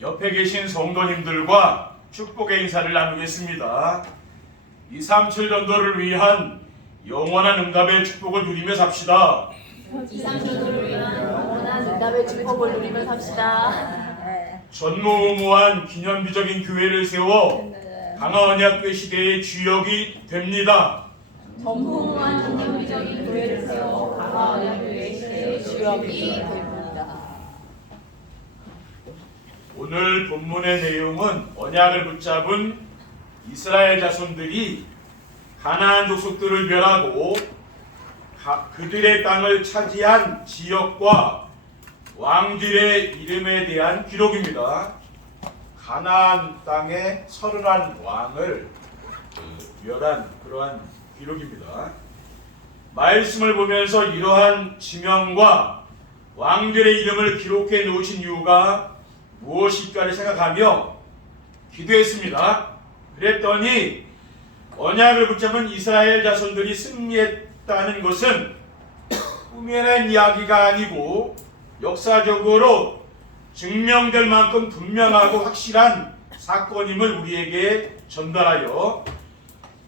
옆에 계신 성도님들과 축복의 인사를 나누겠습니다. 237 전도를 위한 영원한 응답의 축복을 누리며 삽시다. 237 전도를 위한 영원한 응답의 축복을 누리며 삽시다. 전무후무한 기념비적인 교회를 세워 강화언약교회 시대의 주역이 됩니다. 전무후무한 기념비적인 교회를 세워 강화언약교회 시대의 주역이 됩니다. 오늘 본문의 내용은 언약을 붙잡은 이스라엘 자손들이 가나안 족속들을 멸하고 그들의 땅을 차지한 지역과 왕들의 이름에 대한 기록입니다. 가나안 땅에 31왕을 멸한 그러한 기록입니다. 말씀을 보면서 이러한 지명과 왕들의 이름을 기록해 놓으신 이유가 무엇일까를 생각하며 기도했습니다. 그랬더니 언약을 붙잡은 이스라엘 자손들이 승리했다는 것은 꾸며낸 이야기가 아니고 역사적으로 증명될 만큼 분명하고 확실한 사건임을 우리에게 전달하여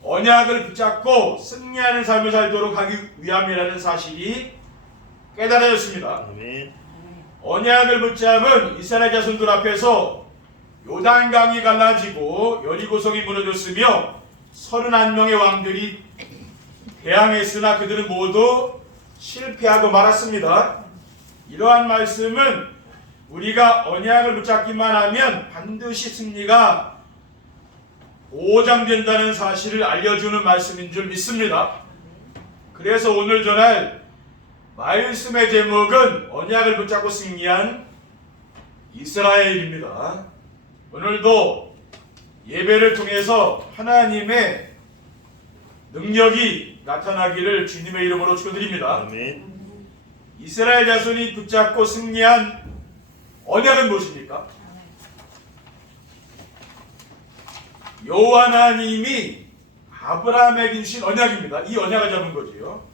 언약을 붙잡고 승리하는 삶을 살도록 하기 위함이라는 사실이 깨달아졌습니다. 언약을 붙잡은 이스라엘 자손들 앞에서 요단강이 갈라지고 여리고성이 무너졌으며 31명의 왕들이 대항했으나 그들은 모두 실패하고 말았습니다. 이러한 말씀은 우리가 언약을 붙잡기만 하면 반드시 승리가 보장된다는 사실을 알려주는 말씀인 줄 믿습니다. 그래서 오늘 전할 말씀의 제목은 언약을 붙잡고 승리한 이스라엘입니다. 오늘도 예배를 통해서 하나님의 능력이 나타나기를 주님의 이름으로 축원드립니다. 아멘. 이스라엘 자손이 붙잡고 승리한 언약은 무엇입니까? 여호와 하나님이 아브라함에게 주신 언약입니다. 이 언약을 잡은 거지요.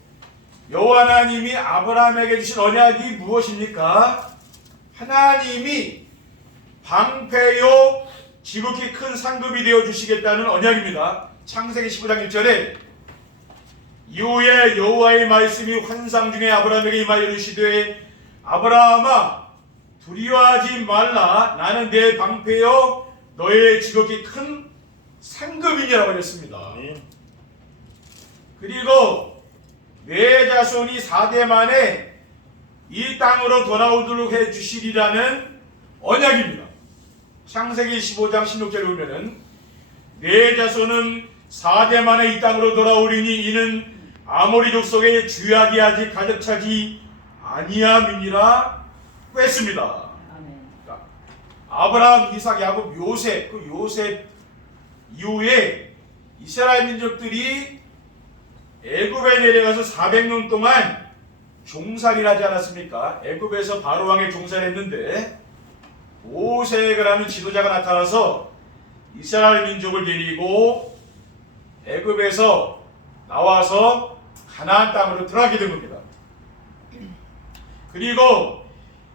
여호와 하나님이 아브라함에게 주신 언약이 무엇입니까? 하나님이 방패요 지극히 큰 상급이 되어 주시겠다는 언약입니다. 창세기 15장 1절에 이후에 여호와의 말씀이 환상 중에 아브라함에게 임하여 이르시되 아브라함아 두려워하지 말라 나는 내 방패요 너의 지극히 큰 상급이니라고 했습니다. 그리고 내 자손이 4대 만에 이 땅으로 돌아오도록 해주시리라는 언약입니다. 창세기 15장 16절에 보면은 내 자손은 4대 만에 이 땅으로 돌아오리니 이는 아모리 족속의 주약이 아직 가득 차지 아니함이니라 했습니다. 그러니까 아브라함, 이삭, 야곱, 요셉, 그 요셉 이후에 이스라엘 민족들이 애굽에 내려가서 400년 동안 종살이를 하지 않았습니까? 애굽에서 바로 왕의 종살을 했는데 모세라는 지도자가 나타나서 이스라엘 민족을 데리고 애굽에서 나와서 가나안 땅으로 들어가게 된 겁니다. 그리고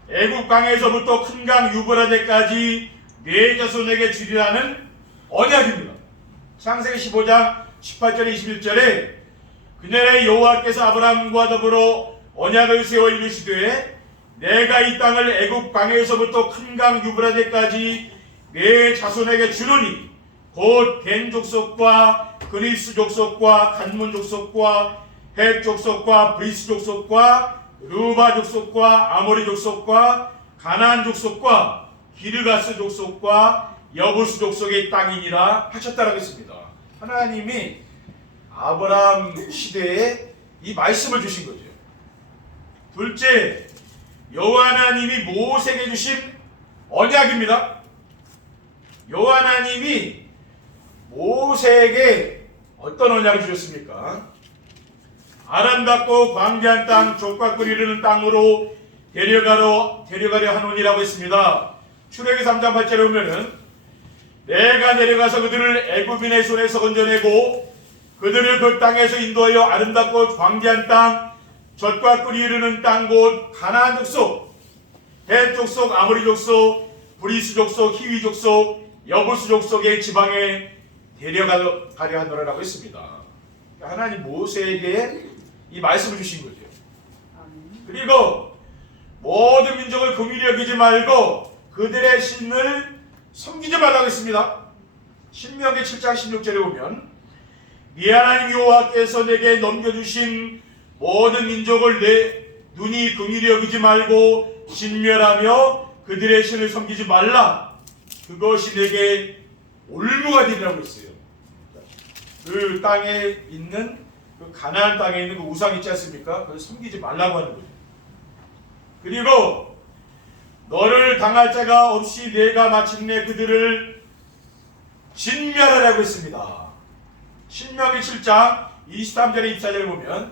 애굽 강에서부터 큰 강 유브라데까지 네 자손에게 주리라는 언약입니다. 창세기 15장 18절에 21절에 그날에 여호와께서 아브라함과 더불어 언약을 세워 이르시되 내가 이 땅을 애굽 강에서부터 큰 강 유브라데까지 내 자손에게 주노니 곧 겐 족속과 그리스 족속과 간문 족속과 헷 족속과 브리스 족속과 루바 족속과 아모리 족속과 가나안 족속과 기르가스 족속과 여부스 족속의 땅이니라 하셨다라고 했습니다. 하나님이 아브라함 시대에 이 말씀을 주신 거죠. 둘째, 여호와 하나님이 모세에게 주신 언약입니다. 여호와 하나님이 모세에게 어떤 언약을 주셨습니까? 아름답고 광대한 땅, 족과 꿀 이르는 땅으로 데려가려 하노니라고 했습니다. 출애굽기 3장 8절에 보면은 내가 내려가서 그들을 애굽인의 손에서 건져내고 그들을 그 땅에서 인도하여 아름답고 광대한 땅, 젖과 꿀이 흐르는 땅 곧 가나안 족속, 헷 족속, 아모리 족속, 브리스 족속, 히위 족속, 여부스 족속의 지방에 데려가려 하노라라고 했습니다. 그러니까 하나님 모세에게 이 말씀을 주신 거죠. 그리고 모든 민족을 긍휼히 여기지 말고 그들의 신을 섬기지 말라고 했습니다. 신명기 7장 16절에 보면 네 하나님 여호와께서 내게 넘겨주신 모든 민족을 내 눈이 긍휼히 여기지 말고 진멸하며 그들의 신을 섬기지 말라. 그것이 내게 올무가 되리라고 했어요. 그 땅에 있는 그 가나안 땅에 있는 그 우상 있지 않습니까? 그걸 섬기지 말라고 하는 거죠. 그리고 너를 당할 자가 없이 내가 마침내 그들을 진멸하라고 했습니다. 신명기 7장 23절에 24절을 보면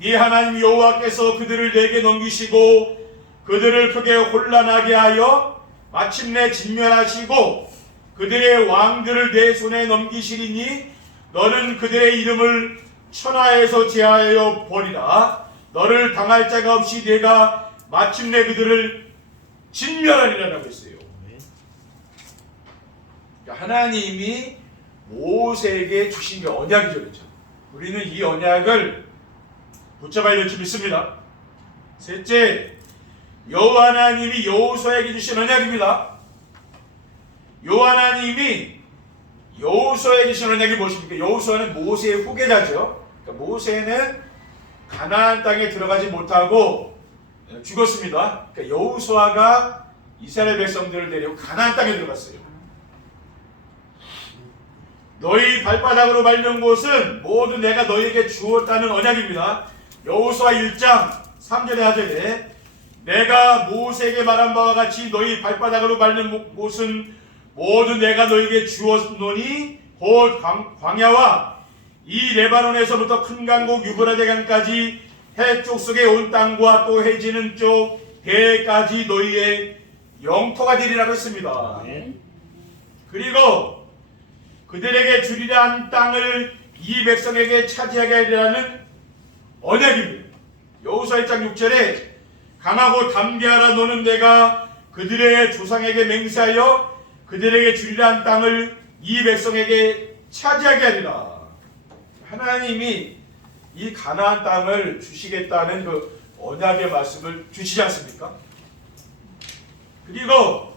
네 하나님 여호와께서 그들을 내게 넘기시고 그들을 크게 혼란하게 하여 마침내 진멸하시고 그들의 왕들을 내 손에 넘기시리니 너는 그들의 이름을 천하에서 제하여 버리라. 너를 당할 자가 없이 내가 마침내 그들을 진멸하리라고 했어요. 그러니까 하나님이 모세에게 주신 게 언약이죠. 그렇죠? 우리는 이 언약을 붙잡아야 될 줄 믿습니다. 셋째, 여호와 하나님이 여호수아에게 주신 언약입니다. 여호와 하나님이 여호수아에게 주신 언약이 무엇입니까? 여호수아는 모세의 후계자죠. 그러니까 모세는 가나안 땅에 들어가지 못하고 죽었습니다. 그러니까 여호수아가 이스라엘 백성들을 데리고 가나안 땅에 들어갔어요. 너희 발바닥으로 밟는 곳은 모두 내가 너희에게 주었다는 언약입니다. 여호수아 1장 3절에 하절에 내가 모세에게 말한 바와 같이 너희 발바닥으로 밟는 곳은 모두 내가 너희에게 주었노니 곧 광야와 이 레바논에서부터 큰 강국 유브라데강까지 해쪽 속에 온 땅과 또 해지는 쪽 해까지 너희의 영토가 되리라고 했습니다. 그리고 그들에게 주리라 한 땅을 이 백성에게 차지하게 하리라는 언약입니다. 여호수아 1장 6절에 강하고 담대하라. 너는 내가 그들의 조상에게 맹세하여 그들에게 주리라 한 땅을 이 백성에게 차지하게 하리라. 하나님이 이 가나안 땅을 주시겠다는 그 언약의 말씀을 주시지 않습니까? 그리고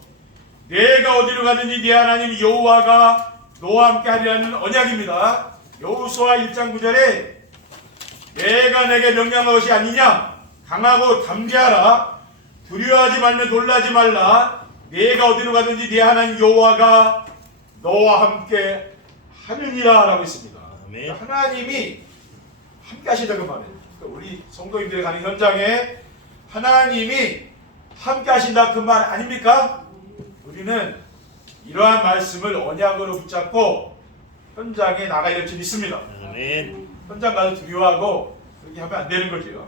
내가 어디로 가든지 네 하나님 여호와가 너와 함께 하리라는 언약입니다. 여호수아 1장 9절에 내가 내게 명령한 것이 아니냐 강하고 담대하라. 두려워하지 말며 놀라지 말라. 내가 어디로 가든지 네 하나님 여호와가 너와 함께 하느니라 라고 했습니다. 그러니까 하나님이 함께 하시다고 말해요. 그러니까 우리 성도님들이 가는 현장에 하나님이 함께 하신다 그 말 아닙니까? 우리는 이러한 말씀을 언약으로 붙잡고 현장에 나가야 될 줄 믿습니다. 아멘. 현장 가서 두려워하고 그렇게 하면 안 되는 거죠.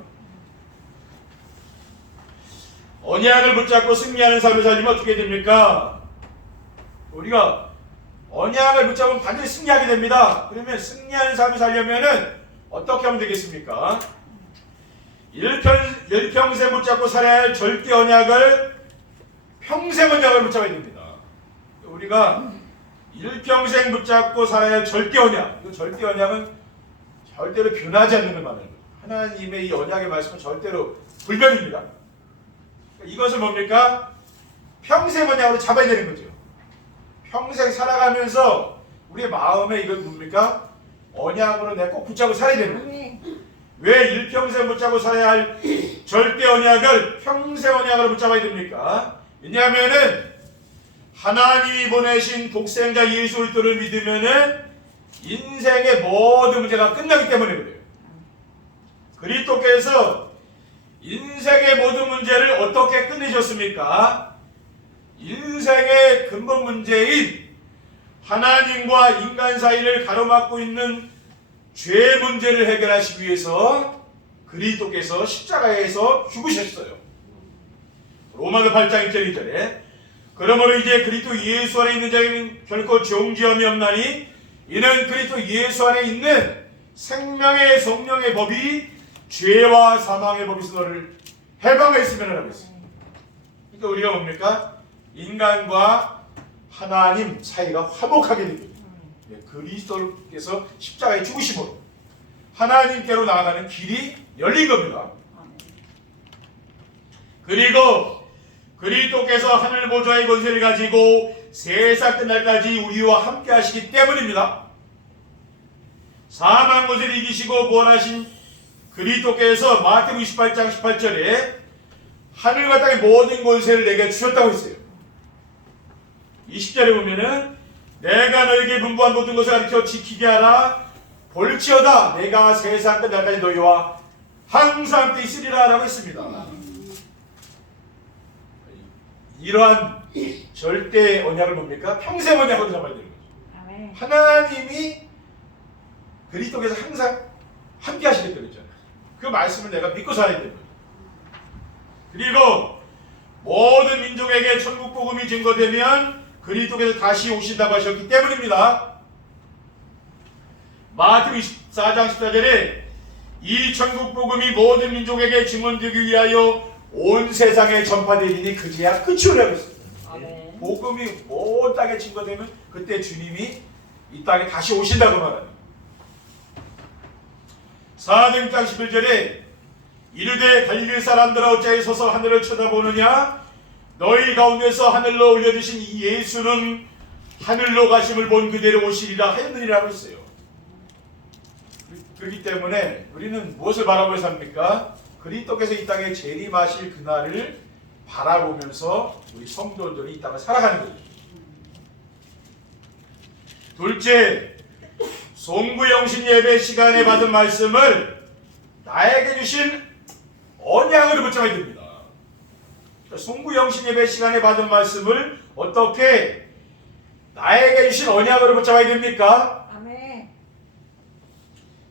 언약을 붙잡고 승리하는 삶을 살리면 어떻게 됩니까? 우리가 언약을 붙잡으면 반드시 승리하게 됩니다. 그러면 승리하는 삶을 살려면은 어떻게 하면 되겠습니까? 일평생 붙잡고 살아야 할 절대 언약을 평생 언약을 붙잡아야 됩니다. 우리가 일평생 붙잡고 살아야 할 절대 언약, 이 절대 언약은 절대로 변하지 않는 걸 말하는 거예요. 하나님의 이 언약의 말씀은 절대로 불변입니다. 이것은 뭡니까? 평생 언약으로 잡아야 되는 거죠. 평생 살아가면서 우리의 마음에 이걸 뭡니까? 언약으로 내가 꼭 붙잡고 살아야 되는 거예요. 왜 일평생 붙잡고 살아야 할 절대 언약을 평생 언약으로 붙잡아야 됩니까? 왜냐하면은 하나님이 보내신 독생자 예수 그리스도를 믿으면은 인생의 모든 문제가 끝나기 때문에 그래요. 그리스도께서 인생의 모든 문제를 어떻게 끝내셨습니까? 인생의 근본 문제인 하나님과 인간 사이를 가로막고 있는 죄 문제를 해결하시기 위해서 그리스도께서 십자가에서 죽으셨어요. 로마서 8장 1절 2절에 그러므로 이제 그리스도 예수 안에 있는 자에게는 결코 정죄함이 없나니 이는 그리스도 예수 안에 있는 생명의 성령의 법이 죄와 사망의 법에서 너를 해방했으면 하라고 했어요. 그러니까 우리가 뭡니까? 인간과 하나님 사이가 화목하게 됩니다. 그리스도께서 십자가에 죽으심으로 하나님께로 나아가는 길이 열린 겁니다. 그리고 그리스도께서 하늘 보좌의 권세를 가지고 세상 끝날까지 우리와 함께 하시기 때문입니다. 사망 권세를 이기시고 부활하신 그리스도께서 마태복음 28장 18절에 하늘과 땅의 모든 권세를 내게 주셨다고 했어요. 20절에 보면은 내가 너에게 분부한 모든 것을 가르쳐 지키게 하라. 볼지어다 내가 세상 끝날까지 너희와 항상 함께 있으리라 라고 했습니다. 이러한 절대 언약을 뭡니까? 평생 언약으로 잡아야 되는 거죠. 하나님이 그리스도께서 항상 함께 하시겠다고 했잖아요. 그 말씀을 내가 믿고 살아야 되는 거죠. 그리고 모든 민족에게 천국 복음이 증거되면 그리스도께서 다시 오신다고 하셨기 때문입니다. 마태복음 24장 14절에 이 천국 복음이 모든 민족에게 증언되기 위하여 온 세상에 전파되리니 그제야 끝이 오라고 했습니다. 복음이 온 땅에 증거되면 그때 주님이 이 땅에 다시 오신다고 말합니다. 사도행전 11절에 이르되 갈릴리 사람들아 어찌하여 서서 하늘을 쳐다보느냐 너희 가운데서 하늘로 올려주신 이 예수는 하늘로 가심을 본 그대로 오시리라 하였느니라고 했어요. 그렇기 때문에 우리는 무엇을 바라보며 삽니까? 그리스도께서 이 땅에 재림하실 그날을 바라보면서 우리 성도들이 이 땅을 살아가는 거죠. 둘째, 송구영신 예배 시간에 받은 말씀을 나에게 주신 언약으로 붙잡아야 됩니다. 송구영신 예배 시간에 받은 말씀을 어떻게 나에게 주신 언약으로 붙잡아야 됩니까? 아멘.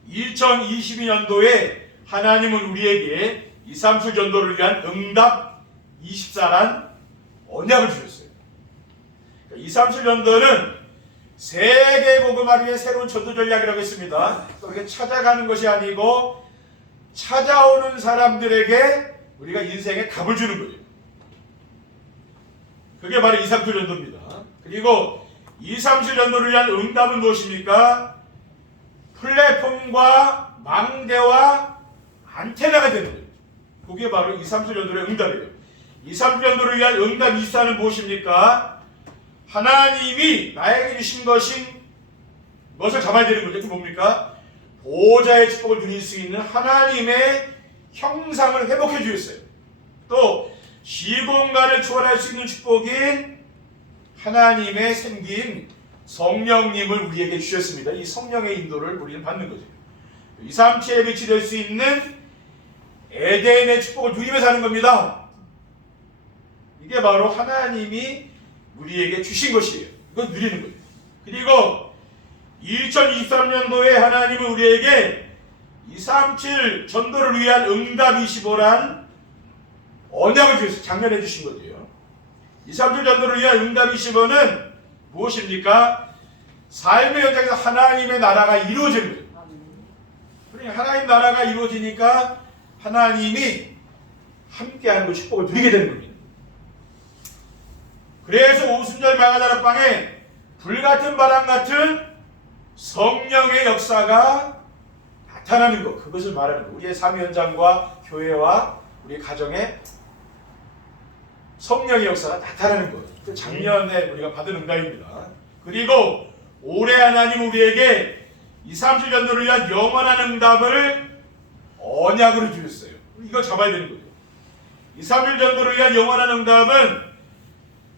2022년도에 하나님은 우리에게 237 전도를 위한 응답 24란 언약을 주셨어요. 237 전도는 세계 복음화를 위해 새로운 전도 전략이라고 했습니다. 그렇게 찾아가는 것이 아니고 찾아오는 사람들에게 우리가 인생의 답을 주는 거예요. 그게 바로 237 전도입니다. 그리고 237 전도를 위한 응답은 무엇입니까? 플랫폼과 망대와 안테나가 되는 거예요. 그게 바로 237 전도의 응답이에요. 237 전도를 위한 응답 24는 무엇입니까? 하나님이 나에게 주신 것을 잡아야 되는 거죠. 그게 뭡니까? 보호자의 축복을 누릴 수 있는 하나님의 형상을 회복해 주셨어요. 또 시공간을 초월할 수 있는 축복인 하나님의 생긴 성령님을 우리에게 주셨습니다. 이 성령의 인도를 우리는 받는 거죠. 237에 빛이 될 수 있는 에덴의 축복을 누리며 사는 겁니다. 이게 바로 하나님이 우리에게 주신 것이에요. 이건 누리는 거예요. 그리고 2023년도에 하나님은 우리에게 237 전도를 위한 응답 25란 언약을 주셨어요. 작년에 주신 거죠. 237 전도를 위한 응답 25는 무엇입니까? 삶의 현장에서 하나님의 나라가 이루어지는 거예요. 그러니까 하나님 나라가 이루어지니까 하나님이 함께하는 그 축복을 누리게 되는 겁니다. 그래서 오순절 망하다락방에 불같은 바람 같은 성령의 역사가 나타나는 것, 그것을 말하는 것. 우리의 삶의 현장과 교회와 우리 가정에 성령의 역사가 나타나는 것. 그 작년에 우리가 받은 응답입니다. 그리고 올해 하나님 우리에게 237 전도를 위한 영원한 응답을 언약으로 주셨어요. 이거 잡아야 되는 거죠. 237 전도를 위한 영원한 응답은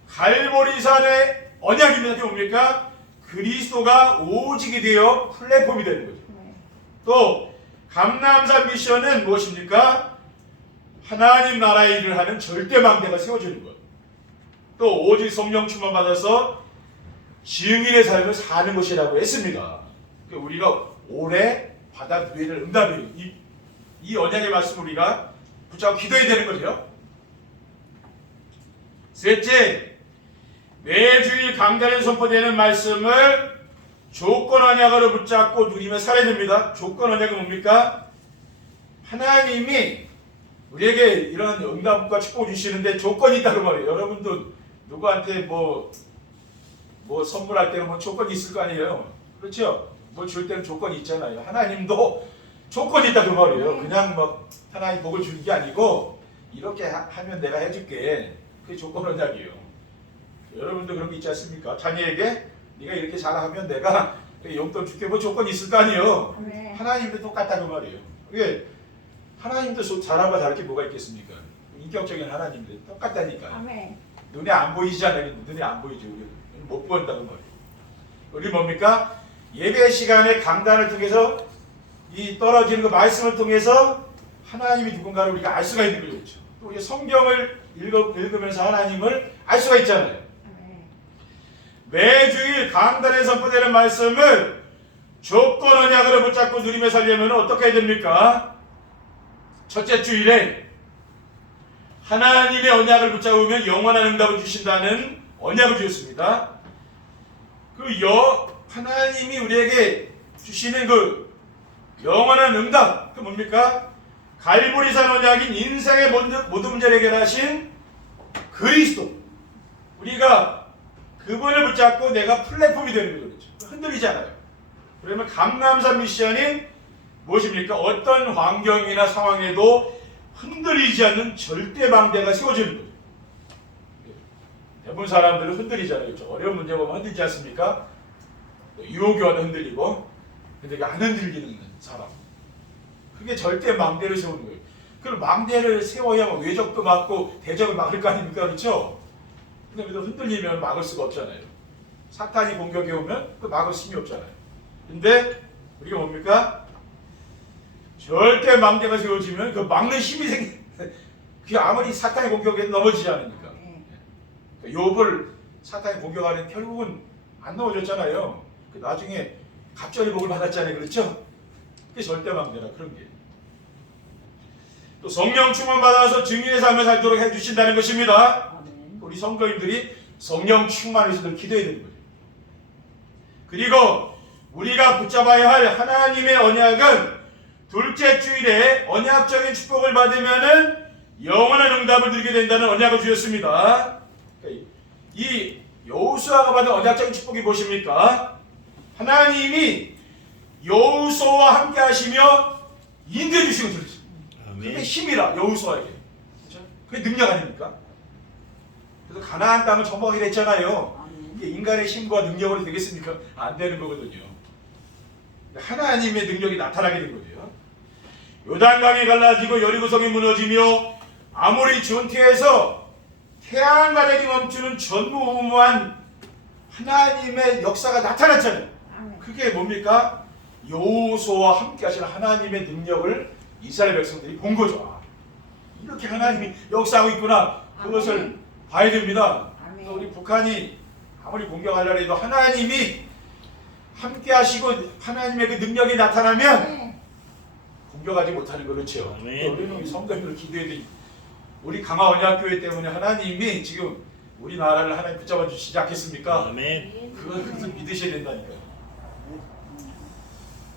갈보리산의 언약입니다. 그게 뭡니까? 그리스도가 오직이 되어 플랫폼이 되는 거죠. 또 감람산 미션은 무엇입니까? 하나님 나라의 일을 하는 절대망대가 세워지는 것. 또 오직 성령 충만 받아서 증인의 삶을 사는 것이라고 했습니다. 그러니까 우리가 올해 받아 누릴 응답이에요. 이 언약의 말씀 우리가 붙잡고 기도해야 되는 거죠. 셋째, 매주일 강단에 선포되는 말씀을 조건 언약으로 붙잡고 누리며 살아야 됩니다. 조건 언약은 뭡니까? 하나님이 우리에게 이런 응답과 축복을 주시는데 조건이 있다고 말이에요. 여러분도 누구한테 뭐 선물할 때는 뭐 조건이 있을 거 아니에요. 그렇죠? 뭐 줄 때는 조건이 있잖아요. 하나님도 조건이 있다 그 말이에요. 그냥 막 하나님 복을 주는 게 아니고 이렇게 하면 내가 해줄게. 그게 조건 언약이에요. 여러분도 그런 게 있지 않습니까? 자녀에게 네가 이렇게 잘하면 내가 용돈 줄게. 뭐 조건이 있을 거 아니에요. 하나님도 똑같다 그 말이에요. 그게 하나님도 잘하고 다를 게 뭐가 있겠습니까? 인격적인 하나님들 똑같다니까요. 아멘. 눈에 안 보이잖아요. 눈에 안 보이죠. 우리 못 보인다는 말이에요. 우리 뭡니까? 예배 시간에 강단을 통해서 이 떨어지는 그 말씀을 통해서 하나님이 누군가를 우리가 알 수가 있는 거죠. 또 우리 성경을 읽으면서 하나님을 알 수가 있잖아요. 매주일 강단에 선포되는 말씀을 조건 언약으로 붙잡고 누리며 살려면 어떻게 해야 됩니까? 첫째 주일에 하나님의 언약을 붙잡으면 영원한 응답을 주신다는 언약을 주셨습니다. 하나님이 우리에게 주시는 그 영원한 응답, 그 뭡니까? 갈보리산 언약인 인생의 모든 문제를 해결하신 그리스도. 우리가 그분을 붙잡고 내가 플랫폼이 되는 거죠. 흔들리잖아요. 그러면 감람산 미션이 무엇입니까? 어떤 환경이나 상황에도 흔들리지 않는 절대 방대가 세워지는 거죠. 대부분 사람들은 흔들리잖아요. 어려운 문제 보면 흔들리지 않습니까? 유호교환은 흔들리고, 근데 안 흔들리는 사람. 그게 절대 망대를 세우는 거예요. 그럼 망대를 세워야 외적도 막고 대적을 막을 거 아닙니까? 그렇죠? 근데 흔들리면 막을 수가 없잖아요. 사탄이 공격해 오면 그 막을 힘이 없잖아요. 근데 우리가 뭡니까? 절대 망대가 세워지면 그 막는 힘이 그게 아무리 사탄의 공격에도 넘어지지 않으니까. 욥을 사탄이 공격하는 결국은 안 넘어졌잖아요. 나중에 갑절의 복을 받았잖아요. 그렇죠? 그게 절대 망대라 그런 게. 또 성령 충만 받아서 증인의 삶을 살도록 해주신다는 것입니다. 우리 성도님들이 성령 충만을 위해서 기도해야 되는 거예요. 그리고 우리가 붙잡아야 할 하나님의 언약은 둘째 주일에 언약적인 축복을 받으면은 영원한 응답을 누리게 된다는 언약을 주셨습니다. 이 여호수아가 받은 언약적인 축복이 무엇입니까? 하나님이 여호수아와 함께 하시며 인도해 주시는 거죠. 그게 힘이라 여호수아에게. 그렇죠? 그게 능력 아닙니까? 그래서 가나안 땅을 정복하게 됐잖아요. 이게 인간의 힘과 능력으로 되겠습니까? 안 되는 거거든요. 하나님의 능력이 나타나게 된 거예요. 요단강이 갈라지고 여리고성이 무너지며 아모리 전투에서 태양가닥이 멈추는 전무후무한 하나님의 역사가 나타났잖아요. 그게 뭡니까? 여호수아와 함께 하시는 하나님의 능력을 이스라엘 백성들이 본 거죠. 이렇게 하나님이 역사하고 있구나. 그것을 봐야 됩니다. 또 우리 북한이 아무리 공격하려고 해도 하나님이 함께 하시고 하나님의 그 능력이 나타나면 공격하지 못하는 거 그렇죠. 우리는 성도님들 기도해야 돼. 우리 강화 언약교회 때문에 하나님이 지금 우리나라를 하나님 붙잡아 주시지 않겠습니까? 그걸 믿으셔야 된다니까요.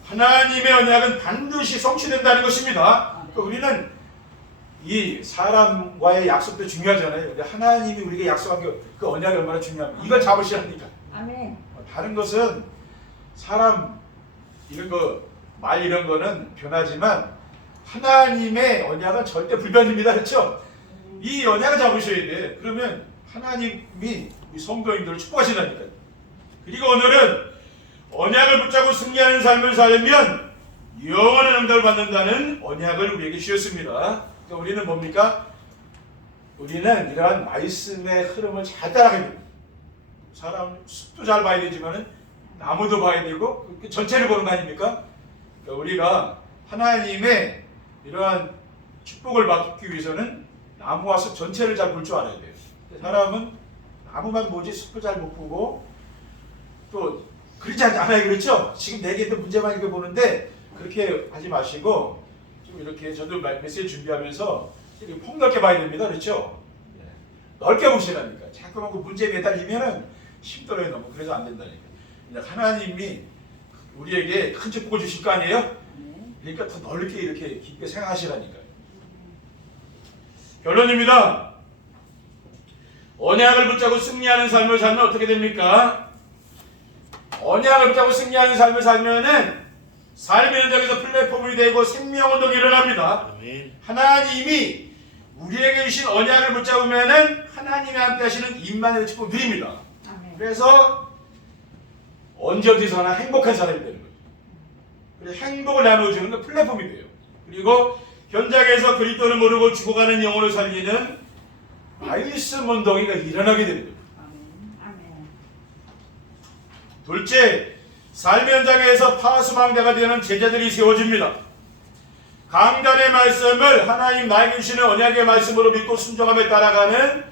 하나님의 언약은 반드시 성취된다는 것입니다. 우리는 이 사람과의 약속도 중요하잖아요. 근데 하나님이 우리에게 약속한 그 언약이 얼마나 중요합니까? 이걸 잡으시라니까. 아멘. 다른 것은 사람 이런 거, 말 이런 거는 변하지만 하나님의 언약은 절대 불변입니다. 그렇죠? 이 언약을 잡으셔야 돼. 그러면 하나님이 이 성도님들을 축복하신다니까요. 그리고 오늘은 언약을 붙잡고 승리하는 삶을 살면 영원한 응답을 받는다는 언약을 우리에게 주셨습니다. 그러니까 우리는 뭡니까? 우리는 이러한 말씀의 흐름을 잘 따라가야 됩니다. 사람 숲도 잘 봐야 되지만은 나무도 봐야 되고 전체를 보는 거 아닙니까? 그러니까 우리가 하나님의 이러한 축복을 받기 위해서는 나무와 숲 전체를 잘 볼 줄 알아야 돼요. 사람은 나무만 보지 숲을 잘 못 보고 또 그렇지 않아요. 그렇죠? 지금 내게 있는 문제만 읽어보는데 그렇게 하지 마시고 좀 이렇게 저도 메시지 준비하면서 이렇게 폭넓게 봐야 됩니다. 그렇죠? 넓게 보시라니까. 자꾸만 그 문제에 매달리면은 힘들어요. 너무. 그래서 안 된다니까. 하나님이 우리에게 큰 축복을 주실 거 아니에요? 그러니까 더 넓게 이렇게 깊게 생각하시라니까요. 결론입니다. 언약을 붙잡고 승리하는 삶을 살면 어떻게 됩니까? 언약을 붙잡고 승리하는 삶을 살면은 삶의 현장에서 플랫폼이 되고 생명운동이 일어납니다. 아멘. 하나님이 우리에게 주신 언약을 붙잡으면은 하나님이 함께 하시는 임마누엘 축복 누립니다. 그래서 언제 어디서나 행복한 사람이 되는 거죠. 그래서 행복을 나누어주는 게 플랫폼이 돼요. 그리고 현장에서 그리스도를 모르고 죽어가는 영혼을 살리는 말씀 운동이가 일어나게 되는 거예요. 둘째, 삶의 현장에서 파수망대가 되는 제자들이 세워집니다. 강단의 말씀을 하나님 나에게 주시는 언약의 말씀으로 믿고 순종함에 따라가는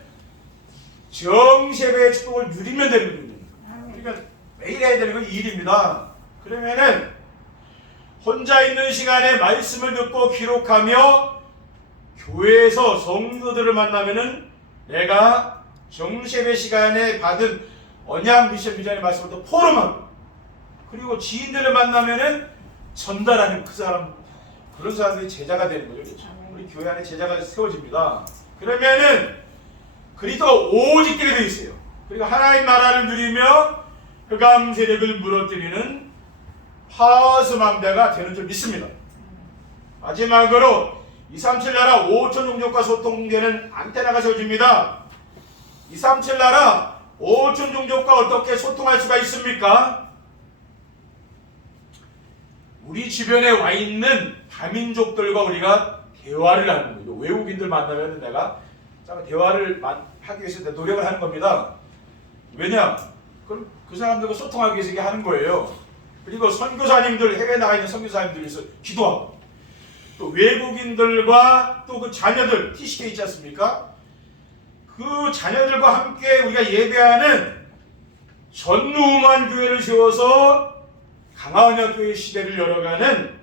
정세배의 축복을 누리면 되는 거예요. 그러니까 매일 해야 되는 건 이 일입니다. 그러면은 혼자 있는 시간에 말씀을 듣고 기록하며 교회에서 성도들을 만나면은 내가 정세배 시간에 받은 언약 미션 비전의 말씀을 또 포럼하고, 그리고 지인들을 만나면은 전달하는 그 사람, 그런 사람들이 제자가 되는 거죠. 그렇죠? 우리 교회 안에 제자가 세워집니다. 그러면은 그리스도 오직 되게 되어 있어요. 그리고 하나님 나라를 누리며 흑암 세력을 무너뜨리는 파수망대가 되는 줄 믿습니다. 마지막으로 237 나라 5천 종족과 소통되는 안테나가 세워집니다. 237 나라 5천 종족과 어떻게 소통할 수가 있습니까? 우리 주변에 와 있는 다민족들과 우리가 대화를 하는 거예요. 외국인들 만나면 내가 대화를 하기 위해서 노력을 하는 겁니다. 왜냐? 그럼 그 사람들과 소통하기 위해서 이렇게 하는 거예요. 그리고 선교사님들, 해외에 나가 있는 선교사님들이 있어 기도하고, 또 외국인들과 또 그 자녀들, TCK 있지 않습니까? 그 자녀들과 함께 우리가 예배하는 전누만 교회를 세워서 강화언약 교회 시대를 열어가는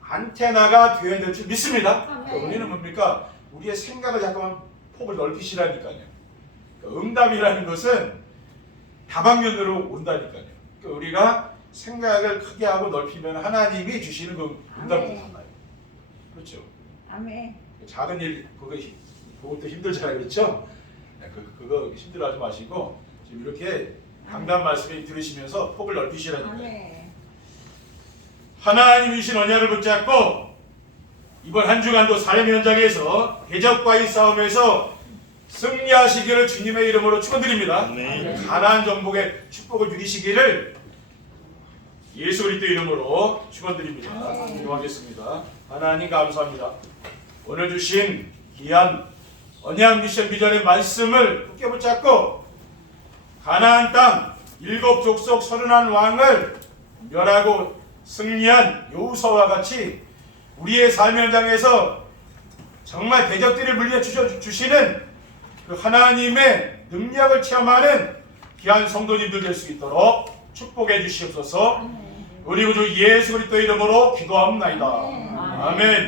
안테나가 되어야 될 줄 믿습니다. 그러니까 우리는 뭡니까? 우리의 생각을 잠깐만 폭을 넓히시라니까요. 그러니까 응답이라는 것은 다방면으로 온다니까요. 그러니까 우리가 생각을 크게 하고 넓히면 하나님이 주시는 그 응답을 받아요. 그렇죠? 아멘. 작은 일 그것도 힘들잖아요, 그렇죠? 그거 힘들어하지 마시고 지금 이렇게 강단 말씀을 들으시면서 폭을 넓히시라니까요. 아멘. 하나님이 주신 언약을 붙잡고 이번 한 주간도 삶의 현장에서 대적과의 싸움에서 승리하시기를 주님의 이름으로 축원드립니다. 아멘. 가나안 정복의 축복을 누리시기를 예수 그리스도 이름으로 축원드립니다. 기도하겠습니다. 하나님 감사합니다. 오늘 주신 귀한 언약 미션 비전의 말씀을 굳게 붙잡고 가나안 땅 7 족속 31 왕을 멸하고 승리한 여호수아와 같이 우리의 삶의 현장에서 정말 대적들을 물리쳐 주시는 그 하나님의 능력을 체험하는 귀한 성도님들 될 수 있도록 축복해 주시옵소서. 우리 구주 예수 그리스도의 이름으로 기도합니다. 아멘.